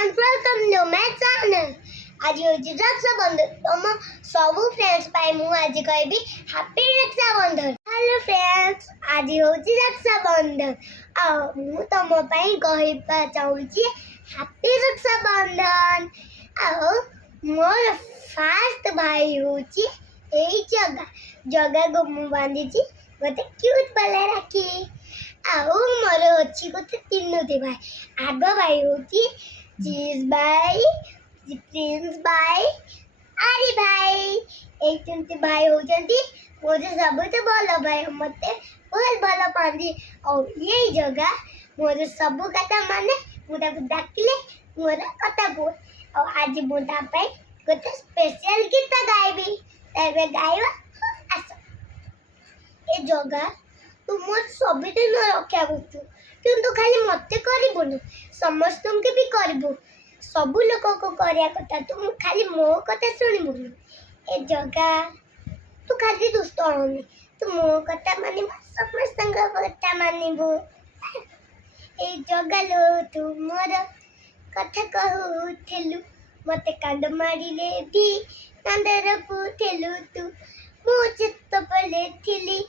friends, welcome to my channel. आज होची रक्षाबंधन तुम सब फ्रेंड्स पाई मु आज कहबी हैप्पी रक्षाबंधन। हेलो फ्रेंड्स, आज होची रक्षाबंधन आ मु तुम पाई कहबा चाहूची हैप्पी रक्षाबंधन। आ मोर फर्स्ट भाई होची एई जगह को मु बांधी छी गोटे क्यूट वाला राखी। आओ मोर अच्छी गोटे तीनोटी भाई। आग भाई होची चीज भाई, प्रिंस भाई, आरी भाई। एक तीनटी भाई होचंती मोर सबसे भल भाई, मते बहुत भल पांदी। और यही जगह मोर सब कथा माने मुदा डाकिले मोर कथा बोल। और आज मुदा पे गोटे स्पेशल गीत गाइबी तबे गाइबा आस। ए जगह तू मोर सभी दिन रक्षा करछु, किंतु खाली मते करबुनु, समस्त के भी करबु। सब लोक को करिया कथा, तू खाली मो कथा सुनिबुनु। ए जगह तू खाली दुष्ट होनी, तू मो कथा मानिबु, समस्त कथा मानिबु। ए जगह लो तू मोर कथा कहूथेलु, मते कांड मारिले भी कांदर पुथेलु। तू मो चित्त पले थिली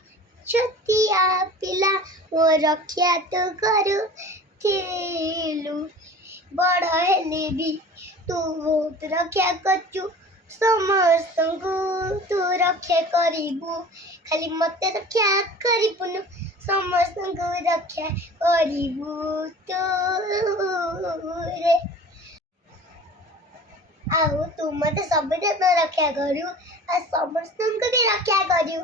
छोटिया पिला, मो रक्षा तो करू थिलु। बड़ हेले भी तू बहुत रक्षा करचु, समस्त को तू रक्षा करिबु। खाली मते रक्षा करिबुनु, समस्त को रक्षा करिबु तू रे। आउ तू मते सब दिन रक्षा करू आ समस्त को भी रक्षा करू।